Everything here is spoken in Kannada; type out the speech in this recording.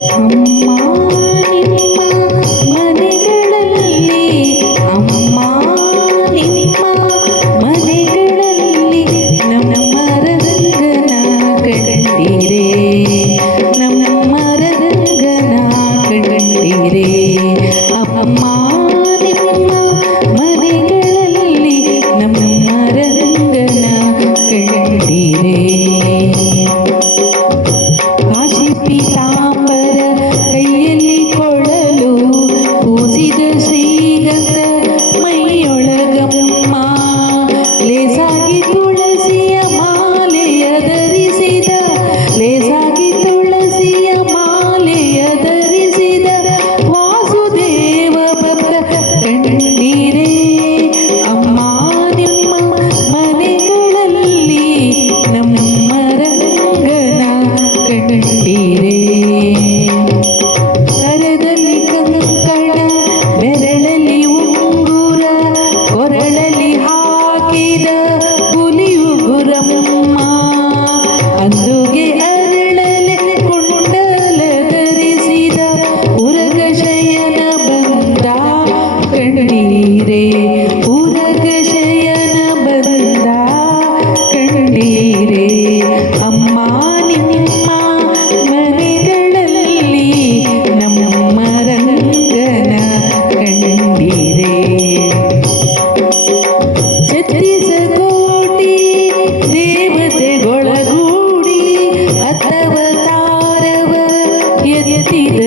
ಅಮ್ಮ ನಿಮ್ಮ ಮನೆಗಳಲ್ಲಿ ಅಮ್ಮ ನಿಮ್ಮ ಮನೆಗಳಲ್ಲಿ ನಮ್ಮ ರಂಗನ ಕಂಡಿರೆ ನಮ್ಮ ರಂಗನ ಕಂಡಿರೆ ಅಮ್ಮ ನಿಮ್ಮ ಮನೆಗಳಲ್ಲಿ ನಮ್ಮ ರಂಗನ ಕಂಡಿರೆ ಕಾಶಿ ಪೀತಾಂಬರ ಕೈಯಲ್ಲಿ ಕೊಳಲು ಪೂಸಿದ ಶ್ರೀಗಂಧ ಮೈಯೊಳಗಮ್ಮ ಲೇಸಾಗಿ ತುಳಸಿಯ ಮಾಲೆಯ ಧರಿಸಿದ ಲೇಸಾಗಿ ತುಳಸಿಯ ಮಾಲೆಯ ಧರಿಸಿದ ವಾಸುದೇವ ಭಕ್ತ ಕಣ್ಣೀರೇ ಅಮ್ಮ ನಿಮ್ಮ ಮನೆಗಳಲ್ಲಿ ನಮ್ಮ ರಂಗನ ಕಂಡೀರೇ ಕರದಲ್ಲಿ ಕಂಕಣ ಬೆರಳಲ್ಲಿ ಉಂಗುರ ಕೊರಳಲ್ಲಿ ಹಾಕಿದ ಹುಲಿಯುಗುರಮ್ಮ ಅಂದುಗೆ ಅರಳಲೆ ಕುಂಡಲ ಧರಿಸಿದ ಉರಗ ಶಯನ ಬಂದ ಕಂಡೀರೇ ಉರಗ ಶಯನ ಬಂದ ಕಂಡೀರೇ ಅಮ್ಮ ನಿಮ್ಮ ಮನೆಗಳಲ್ಲಿ ನಮ್ಮ ರಂಗನ ಕಂಡೀರೇ ಛತ್ತೀಸ ಕೋಟಿ ದೇವತೆಗೊಳಗೂಡಿ ಅಥವ ತಾರವ ಎತ್ತಿದ